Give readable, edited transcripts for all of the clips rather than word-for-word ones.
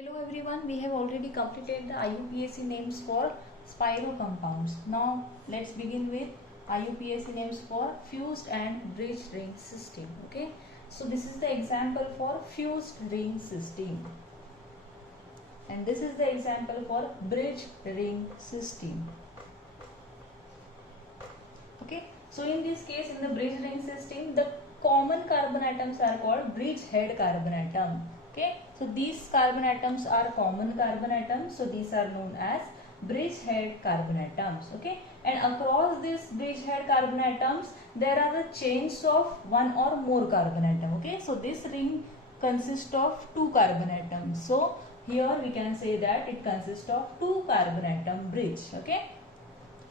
Hello everyone, we have already completed the IUPAC names for spiro compounds. Now let's begin with IUPAC names for fused and bridged ring system. Okay, so this is the example for fused ring system and this is the example for bridged ring system. Okay, so in this case, in the bridge ring system, the common carbon atoms are called bridge head carbon atom. Okay, so these carbon atoms are common carbon atoms, so these are known as bridge head carbon atoms. Okay, and across these bridge head carbon atoms there are the chains of one or more carbon atom. Okay, so this ring consists of two carbon atoms, so here we can say that it consists of two carbon atom bridge. Okay,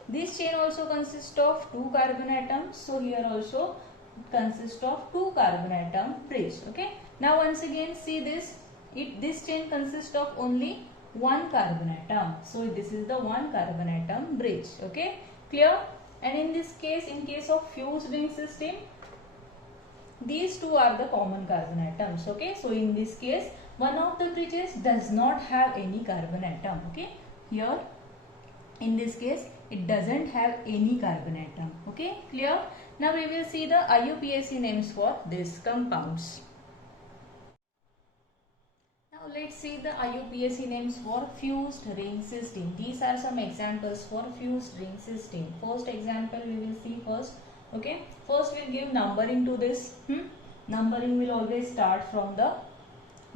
this chain also consists of two carbon atoms, so here also it consists of two carbon atom bridge. Okay, now once again see this, this chain consists of only one carbon atom, so this is the one carbon atom bridge. Okay, clear? And in this case, in case of fused ring system, these two are the common carbon atoms. Okay, so in this case one of the bridges does not have any carbon atom. Okay, here in this case it doesn't have any carbon atom. Okay, clear? Now we will see the IUPAC names for these compounds. Now let's see the IUPAC names for fused ring system. These are some examples for fused ring system. First example we will see first. Okay, first we'll give numbering to this. Numbering will always start from the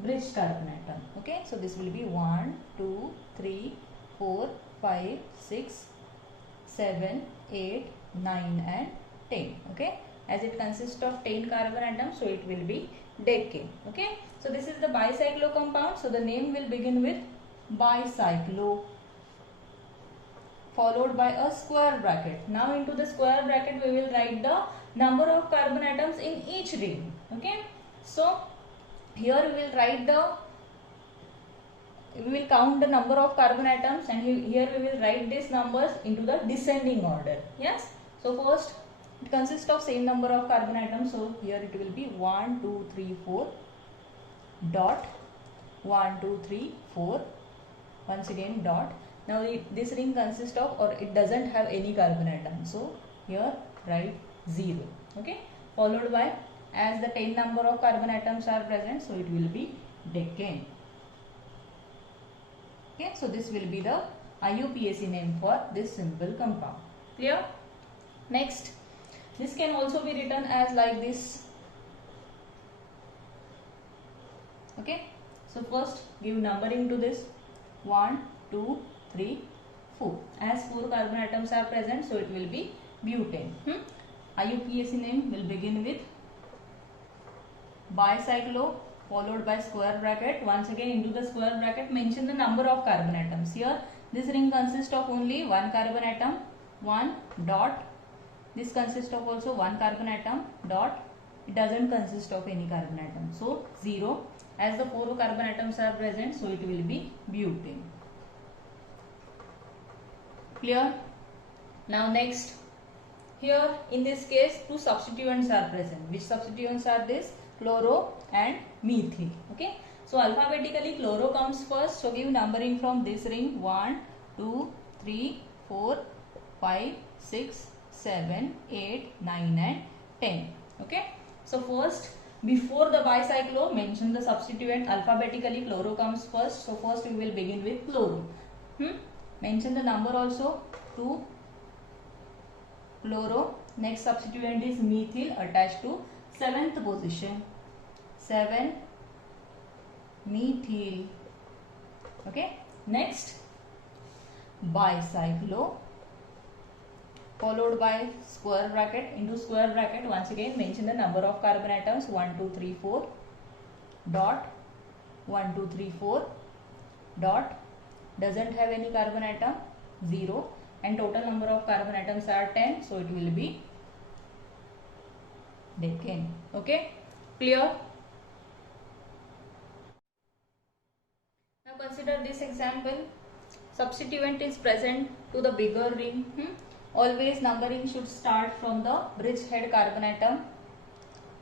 bridge carbon atom. Okay, so this will be 1, 2, 3, 4, 5, 6, 7, 8, 9 and 10. Okay, as it consists of 10 carbon atoms, so it will be decane. Okay, so this is the bicyclo compound, so the name will begin with bicyclo followed by a square bracket. Now into the square bracket we will write the number of carbon atoms in each ring. Okay, so here we will write we will count the number of carbon atoms and here we will write these numbers into the descending order. Yes, so first it consists of same number of carbon atoms, so here it will be 1 2 3 4 dot 1 2 3 4 once again dot. Now this ring consists of, or it doesn't have any carbon atom, so here write 0. Okay, followed by, as the 10 number of carbon atoms are present, so it will be decane. Okay, so this will be the IUPAC name for this simple compound. Clear? Next, this can also be written as like this. Okay, so first give numbering to this 1 2 3 4. As 4 carbon atoms are present, so it will be butane. IUPAC name will begin with bicyclo followed by square bracket. Once again into the square bracket mention the number of carbon atoms. Here this ring consists of only one carbon atom, 1 dot. This consists of also one carbon atom dot. It doesn't consist of any carbon atom, so 0. As the 4 carbon atoms are present, so it will be butane. Clear? Now next, here in this case two substituents are present. Which substituents are this? Chloro and methyl. Okay, so alphabetically chloro comes first, so give numbering from this ring 1 2 3 4 5 6 7 8 9 and 10. Okay, so first before the bicyclo mention the substituent. Alphabetically chloro comes first, so first we will begin with chloro. Mention the number also 2 chloro. Next substituent is methyl attached to 7th position, 7 methyl. Okay, next bicyclo followed by square bracket. Into square bracket once again mention the number of carbon atoms 1 2 3 4 dot 1 2 3 4 dot. Doesn't have any carbon atom, 0, and total number of carbon atoms are 10, so it will be decane. Okay, clear? Now consider this example. Substituent is present to the bigger ring. Always numbering should start from the bridge head carbon atom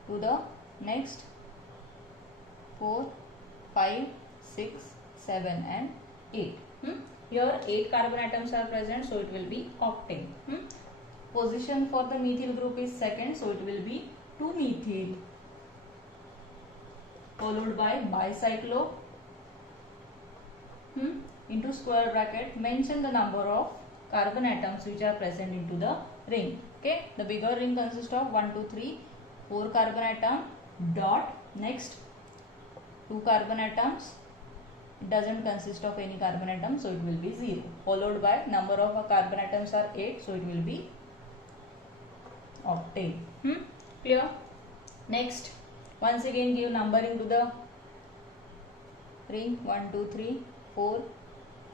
to the next 4 5 6 7 and 8. Here 8 carbon atoms are present, so it will be octane. Position for the methyl group is second, so it will be 2-methyl, followed by bicyclo, into square bracket, mention the number of carbon atoms which are present into the ring. Okay, the bigger ring consists of 1, 2, 3, 4 carbon atom dot, next 2 carbon atoms, it doesn't consist of any carbon atom, so it will be 0, followed by number of carbon atoms are 8, so it will be octane. Clear? Next, once again give numbering to the ring. 1, 2, 3, 4,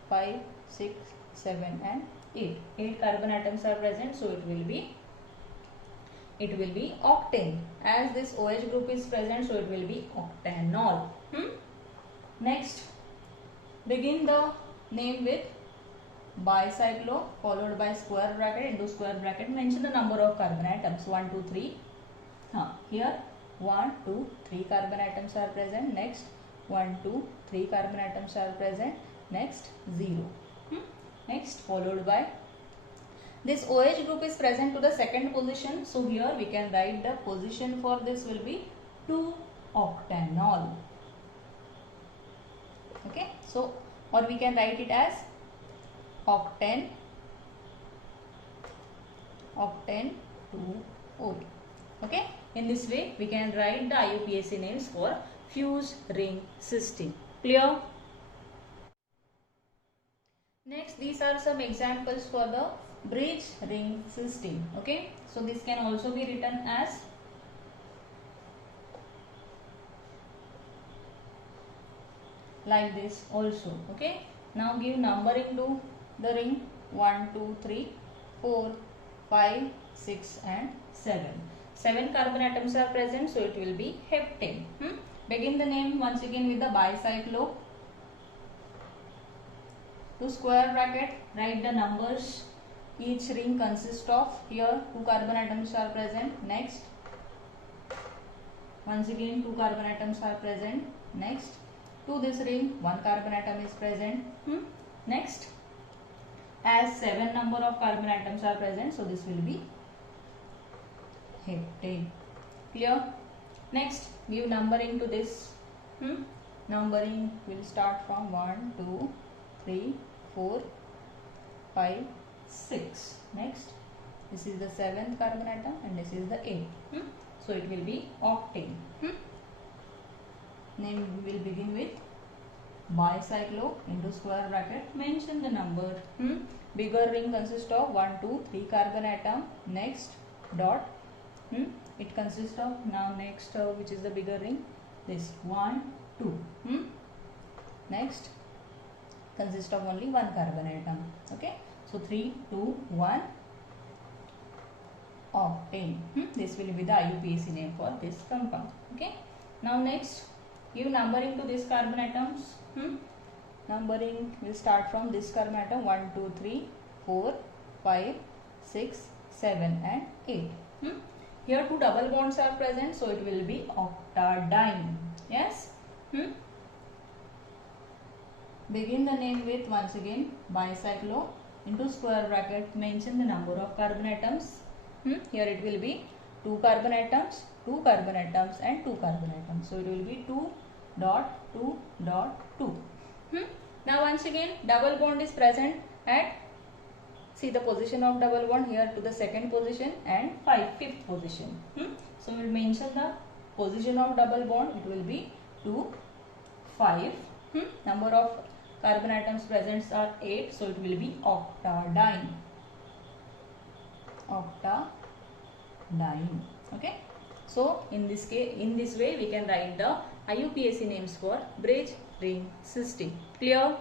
5, 6, 7 and 8. 8 carbon atoms are present, so it will be octane. As this OH group is present, so it will be octanol. Next, begin the name with bicyclo, followed by square bracket, into square bracket, mention the number of carbon atoms. 1, 2, 3. Here 1, 2, 3 carbon atoms are present. Next 1, 2, 3 carbon atoms are present. Next 0. Next, followed by this OH group is present to the second position, so here we can write the position for this will be 2-octanol. Okay, so or we can write it as octane 2-O. Okay, in this way we can write the IUPAC names for fused ring system. Clear? Next, these are some examples for the bridge ring system. Okay, so this can also be written as like this also. Okay, now give numbering to the ring. 1, 2, 3, 4, 5, 6 and 7. 7 carbon atoms are present, so it will be heptane. Begin the name once again with the bicyclo. To square bracket, write the numbers each ring consists of. Here 2 carbon atoms are present. Next, once again 2 carbon atoms are present. Next, to this ring 1 carbon atom is present. Next, as 7 number of carbon atoms are present, so this will be heptane. Clear? Next, give numbering to this. Numbering will start from 1, 2, 3, 4, 5, 6. Next, this is the 7th carbon atom and this is the 8th. So it will be octane. Name will begin with bicyclo, into square bracket, mention the number. Bigger ring consists of 1, 2, 3 carbon atom. Next, dot. It consists of, now next which is the bigger ring, this 1, 2. Next, consists of only 1 carbon atom. Okay, so 3, 2, 1, octane. This will be the IUPAC name for this compound. Okay, now next, give numbering to these carbon atoms. Numbering will start from this carbon atom. 1, 2, 3, 4, 5, 6, 7 and 8. Here 2 double bonds are present, so it will be octadiene. Yes. Begin the name with once again bicyclo, into square bracket, mention the number of carbon atoms. Here it will be 2 carbon atoms, 2 carbon atoms and 2 carbon atoms. So it will be 2.2.2. Now once again double bond is present at, see the position of double bond here to the second position and fifth position. So we will mention the position of double bond. It will be 2, 5. Number of carbon atoms present are 8, so it will be octadiene. Octadiene. Okay. So in this case, in this way we can write the IUPAC names for bridge ring system. Clear?